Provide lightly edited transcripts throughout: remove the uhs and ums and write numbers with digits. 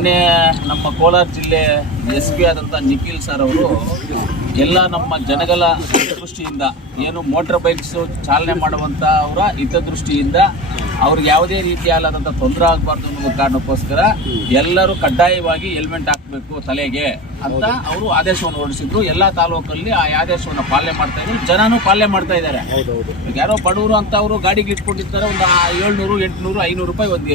ಮೊನ್ನೆ ನಮ್ಮ ಕೋಲಾರ ಜಿಲ್ಲೆ SP ಆದಂಥ ನಿಖಿಲ್ ಸರ್ ಅವರು ಎಲ್ಲ ನಮ್ಮ ಜನಗಳ ಹಿತದೃಷ್ಟಿಯಿಂದ ಏನು ಮೋಟರ್ ಬೈಕ್ಸು ಚಾಲನೆ ಮಾಡುವಂಥ ಅವರ ಹಿತದೃಷ್ಟಿಯಿಂದ ಅವ್ರಿಗೆ ಯಾವುದೇ ರೀತಿಯಾದಂಥ ತೊಂದರೆ ಆಗಬಾರ್ದು ಅನ್ನೋ ಕಾರಣಕ್ಕೋಸ್ಕರ ಎಲ್ಲರೂ ಕಡ್ಡಾಯವಾಗಿ ಹೆಲ್ಮೆಟ್ ಹಾಕಬೇಕು ತಲೆಗೆ ಅಂತ ಅವರು ಆದೇಶವನ್ನು ಹೊರಡಿಸಿದ್ರು. ಎಲ್ಲ ತಾಲೂಕಲ್ಲಿ ಆ ಆದೇಶವನ್ನು ಪಾಲನೆ ಮಾಡ್ತಾ ಇದ್ರು, ಜನನೂ ಪಾಲನೆ ಮಾಡ್ತಾ ಇದ್ದಾರೆ. ಯಾರೋ ಬಡವರು ಅಂತ ಅವರು ಗಾಡಿಗೆ ಇಟ್ಕೊಂಡಿರ್ತಾರೆ, ಒಂದು 700, 800, 500 ರೂಪಾಯಿ ಒಂದು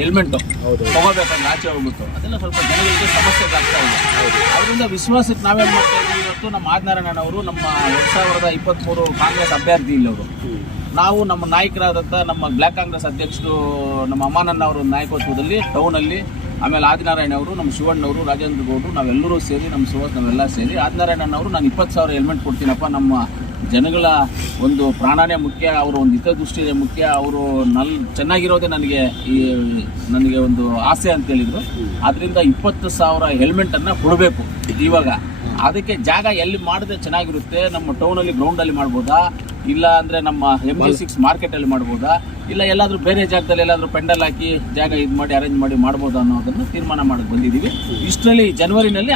ಹೆಲ್ಮೆಟ್ ತಗೋಬೇಕಂದ್ರೆ ಆಚೆ ಹೋಗ್ಬಿಟ್ಟು ಅದೆಲ್ಲ ಸ್ವಲ್ಪ ಜನಗಳಿಗೆ ಸಮಸ್ಯೆ ಆಗ್ತಾ ಇದೆ. ಅದರಿಂದ ವಿಶ್ವಾಸಕ್ಕೆ ನಾವೇನು ಮಾಡ್ತಾ ಇದ್ದೀವಿ ಇವತ್ತು ನಮ್ಮ ಆದಿನಾರಾಯಣ ಅವರು ನಮ್ಮ 2023 ಕಾಂಗ್ರೆಸ್ ಅಭ್ಯರ್ಥಿ ಇಲ್ಲವರು ನಾವು ನಮ್ಮ ನಾಯಕರಾದಂಥ ನಮ್ಮ ಬ್ಲ್ಯಾಕ್ ಕಾಂಗ್ರೆಸ್ ಅಧ್ಯಕ್ಷರು ನಮ್ಮ ಅಮಾನಣ್ಣ ಅವರ ನಾಯಕತ್ವದಲ್ಲಿ ಟೌನಲ್ಲಿ, ಆಮೇಲೆ ಆದಿನಾರಾಯಣ ಅವರು, ನಮ್ಮ ಶಿವಣ್ಣವರು, ರಾಜೇಂದ್ರ ಗೌಡರು, ನಾವೆಲ್ಲರೂ ಸೇರಿ ನಮ್ಮ ಸುವಾಸ್ ನಾವೆಲ್ಲ ಸೇರಿ ಆದಿನಾರಾಯಣನವರು ನಾನು 20,000 ಹೆಲ್ಮೆಟ್ ಕೊಡ್ತೀನಪ್ಪ, ನಮ್ಮ ಜನಗಳ ಒಂದು ಪ್ರಾಣನೇ ಮುಖ್ಯ, ಅವರ ಒಂದು ಹಿತದೃಷ್ಟಿನೇ ಮುಖ್ಯ, ಅವರು ಚೆನ್ನಾಗಿರೋದೇ ನನಗೆ ಒಂದು ಆಸೆ ಅಂತ ಹೇಳಿದರು. ಅದರಿಂದ 20,000 ಹೆಲ್ಮೆಟನ್ನು ಕೊಡಬೇಕು. ಇವಾಗ ಅದಕ್ಕೆ ಜಾಗ ಎಲ್ಲಿ ಮಾಡಿದ್ರೆ ಚೆನ್ನಾಗಿರುತ್ತೆ, ನಮ್ಮ ಟೌನಲ್ಲಿ ಗ್ರೌಂಡಲ್ಲಿ ಮಾಡ್ಬೋದಾ, ಇಲ್ಲ ಅಂದರೆ ನಮ್ಮ MG6 ಮಾರ್ಕೆಟಲ್ಲಿ ಮಾಡ್ಬೋದಾ, ಇಲ್ಲ ಎಲ್ಲಾದರೂ ಬೇರೆ ಜಾಗದಲ್ಲಿ ಎಲ್ಲಾದರೂ ಪೆಂಡಲ್ ಹಾಕಿ ಜಾಗ ಇದು ಮಾಡಿ ಅರೇಂಜ್ ಮಾಡ್ಬೋದಾ ಅನ್ನೋದನ್ನು ತೀರ್ಮಾನ ಮಾಡಕ್ಕೆ ಬಂದಿದ್ದೀವಿ. ಇಷ್ಟರಲ್ಲಿ ಜನವರಿನಲ್ಲಿ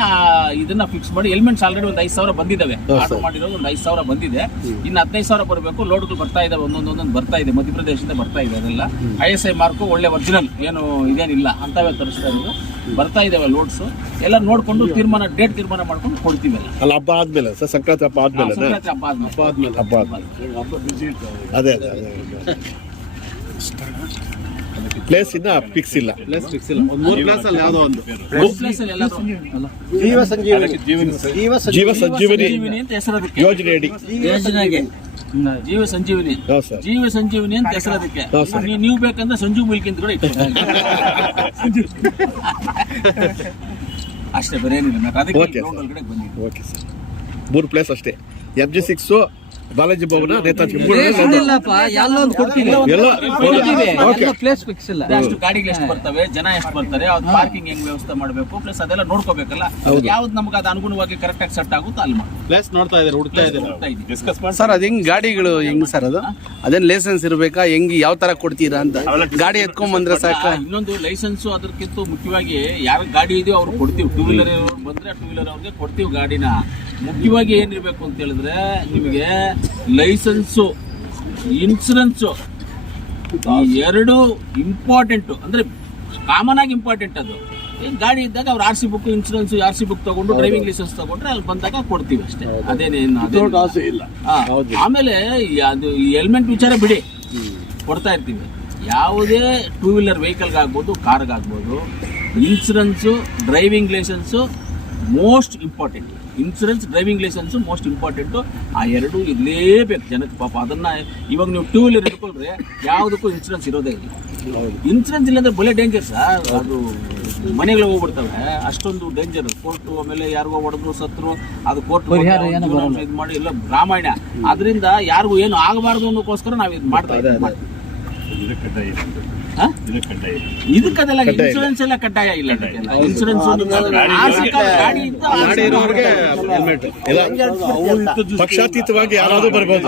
ಇದನ್ನು ಫಿಕ್ಸ್ ಮಾಡಿ ಹೆಲ್ಮೆಟ್ಸ್ ಆಲ್ರೆಡಿ ಒಂದು 5,000 ಬಂದಿದ್ದಾವೆ. ಆರ್ಡರ್ ಮಾಡಿರೋದು ಒಂದು 5,000 ಬಂದಿದೆ. ಇನ್ನು 15,000 ಬರಬೇಕು. ಲೋಡ್ಗಳು ಬರ್ತಾ ಇದ್ದಾವೆ, ಒಂದೊಂದು ಬರ್ತಾ ಇದೆ, ಮಧ್ಯಪ್ರದೇಶದಿಂದ ಬರ್ತಾ ಇದೆ. ಅದೆಲ್ಲ ISI ಮಾರ್ಕು ಒಳ್ಳೆ ಒರಿಜಿನಲ್, ಏನು ಇದೇನಿಲ್ಲ ಅಂತವೇ ತರಿಸ್ತಾ ಇರೋದು, ಬರ್ತಾ ಇದ್ದಾವೆ ಲೋಡ್ಸು. ಎಲ್ಲ ನೋಡಿಕೊಂಡು ಡೇಟ್ ತೀರ್ಮಾನ ಮಾಡ್ಕೊಂಡು ಕೊಡ್ತೀವಿ. ಅಲ್ಲ ಹಬ್ಬ ಆದ್ಮೇಲೆ ಸರ್, ಸಂಕ್ರಾಂತಿ ಹಬ್ಬ ಆದ್ಮೇಲೆ ಅದೇ ಪ್ಲೇಸ್ ಇನ್ನ ಫಿಕ್ಸ್ ಇಲ್ಲ. ಜೀವ ಸಂಜೀವಿನಿ ಯೋಜನೆಯಡಿ ಜೀವ ಸಂಜೀವಿನಿ ಅಂತ ಹೆಸರೋದಕ್ಕೆ ನೀವು ಬೇಕಂದ್ರೆ ಸಂಜು ಮುಲ್ಕಿಂತ ಕೂಡ ಅಷ್ಟೇ, ಬೇರೆ ಏನಿಲ್ಲ. ಅದಕ್ಕೆ ಓಕೆ ಸರ್, 3 ಪ್ಲೇಸ್ ಅಷ್ಟೇ. MG6, ಬಾಲಾಜಿ ಭವನ, ನೇತಾಜಿ ಅಷ್ಟು ಗಾಡಿಗಳು ಎಷ್ಟು ಬರ್ತವೆ, ಜನ ಎಷ್ಟು ಬರ್ತಾರೆ, ಅವ್ರು ಪಾರ್ಕಿಂಗ್ ಹೆಂಗ್ ವ್ಯವಸ್ಥೆ ಮಾಡಬೇಕು, ಪ್ಲಸ್ ಅದೆಲ್ಲ ನೋಡ್ಕೋಬೇಕಲ್ಲ. ಯಾವ್ದು ನಮ್ಗೆ ಅದು ಅನುಗುಣವಾಗಿ ಕರೆಕ್ಟ್ ಆಗಿ ಸೆಟ್ ಆಗುತ್ತೋ ಅಲ್ಲಿ ಪ್ಲೇಸ್ ನೋಡ್ತಾ ಇದ್ದಾರೆ, ಹುಡುಕ್ತಾ ಇದ್ದಾರೆ ಸರ್. ಅದ್ ಹೆಂಗ್ ಗಾಡಿಗಳು ಹೆಂಗ್ ಸರ್, ಅದೇನ್ ಲೈಸೆನ್ಸ್ ಇರ್ಬೇಕಾ, ಹೆಂಗ್ ಯಾವ ತರ ಕೊಡ್ತೀರಾ ಅಂತ? ಗಾಡಿ ಎತ್ಕೊಂಡ್ ಬಂದ್ರೆ ಸಾಕ. ಇನ್ನೊಂದು ಲೈಸೆನ್ಸ್, ಅದಕ್ಕಿಂತ ಮುಖ್ಯವಾಗಿ ಯಾರ ಗಾಡಿ ಇದೆಯೋ ಅವ್ರು ಕೊಡ್ತೀವಿ. 2 ವೀಲರ್ ಬಂದ್ರೆ 2 ವೀಲರ್ ಅವ್ರಿಗೆ ಕೊಡ್ತೀವಿ ಗಾಡಿನ. ಮುಖ್ಯವಾಗಿ ಏನಿರ್ಬೇಕು ಅಂತ ಹೇಳಿದ್ರೆ ನಿಮಗೆ ಲೈಸೆನ್ಸು, ಇನ್ಸೂರೆನ್ಸು, ಈ 2 ಇಂಪಾರ್ಟೆಂಟು, ಅಂದ್ರೆ ಕಾಮನ್ ಆಗಿ ಇಂಪಾರ್ಟೆಂಟ್. ಅದು ಗಾಡಿ ಇದ್ದಾಗ ಅವ್ರು RC book, insurance, RC book ತಗೊಂಡು ಡ್ರೈವಿಂಗ್ ಲೈಸೆನ್ಸ್ ತಗೊಂಡ್ರೆ ಅಲ್ಲಿ ಬಂದಾಗ ಕೊಡ್ತೀವಿ ಅಷ್ಟೇ. ಅದೇನೇನು ಆಸೆ ಇಲ್ಲ. ಆಮೇಲೆ ಅದು ಈ ಹೆಲ್ಮೆಟ್ ವಿಚಾರ ಬಿಡಿ, ಕೊಡ್ತಾ ಇರ್ತೀವಿ. ಯಾವುದೇ 2 ವೀಲರ್ ವೆಹಿಕಲ್ಗಾಗ್ಬೋದು, ಕಾರ್ಗಾಗ್ಬೋದು, insurance, driving licence most important. Insurance, driving licence most important. ಆ 2 ಇರಲೇಬೇಕು ಜನಕ್ಕೆ. ಪಾಪ ಅದನ್ನ ಇವಾಗ ನೀವು 2 ವೀಲರ್ ಹಿಡ್ಕೊಂಡ್ರೆ ಯಾವುದಕ್ಕೂ ಇನ್ಸೂರೆನ್ಸ್ ಇರೋದೇ ಇಲ್ಲ. ಇನ್ಸೂರೆನ್ಸ್ ಇಲ್ಲಾಂದ್ರೆ ಬಲೆ ಡೇಂಜರ್ ಸರ್. ಅದು ಮನೆಗಳು ಹೋಗ್ಬಿಡ್ತವೆ, ಅಷ್ಟೊಂದು ಡೇಂಜರ್. ಕೋರ್ಟು, ಆಮೇಲೆ ಯಾರಿಗೋ ಹೊಡೆದ್ರು ಸತ್ರು, ಅದು ಕೋರ್ಟ್ ಇದು ಮಾಡಿ ಎಲ್ಲ ರಾಮಾಯಣ. ಅದರಿಂದ ಯಾರಿಗೂ ಏನು ಆಗಬಾರ್ದು ಅನ್ನೋಕ್ಕೋಸ್ಕರ ನಾವು ಇದು ಮಾಡ್ತಾ ಇದ್ದೀವಿ. ಇದಕ್ಕೆಲ್ಲ ಇನ್ಸೂರೆನ್ಸ್ ಎಲ್ಲ ಕಡ್ಡಾಯ ಇಲ್ಲ. ಇನ್ಸೂರೆನ್ಸ್ ಪಕ್ಷಾತೀತವಾಗಿ ಯಾರಾದ್ರೂ ಬರ್ಬೋದು,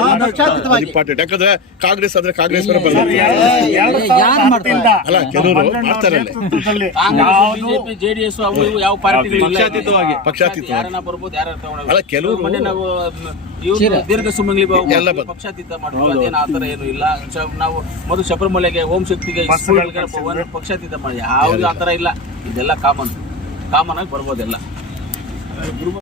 ಇಂಪಾರ್ಟೆಂಟ್. ಯಾಕಂದ್ರೆ ಕಾಂಗ್ರೆಸ್ ಆದ್ರೆ ಕಾಂಗ್ರೆಸ್ ಅಲ್ಲ, ಕೆಲವರು ಮಾಡ್ತಾರಲ್ಲ. BJP, JDS ಅವರು ಯಾವ ಪಾರ್ಟಿ ಪಕ್ಷಾತೀತ ಯಾರನ್ನ ಬರ್ಬೋದು, ಯಾರು ಅಲ್ಲ. ಕೆಲವರು ಮೊನ್ನೆ ನಾವು ದೀರ್ಘ ಸುಮಂಗ್ಲಿ ಪಕ್ಷಾತೀತ ಮಾಡ್ತೀವಿ, ಅದೇನು ಆತರ ಏನು ಇಲ್ಲ. ನಾವು ಮೊದಲು ಶಬರಿಮಲೆಗೆ, ಓಂ ಶಕ್ತಿಗೆ ಪಕ್ಷಾತೀತ ಮಾಡಿ ಯಾವ್ದು ಆತರ ಇಲ್ಲ. ಇದೆಲ್ಲ ಕಾಮನ್ ಆಗಿ ಬರ್ಬೋದೆಲ್ಲ.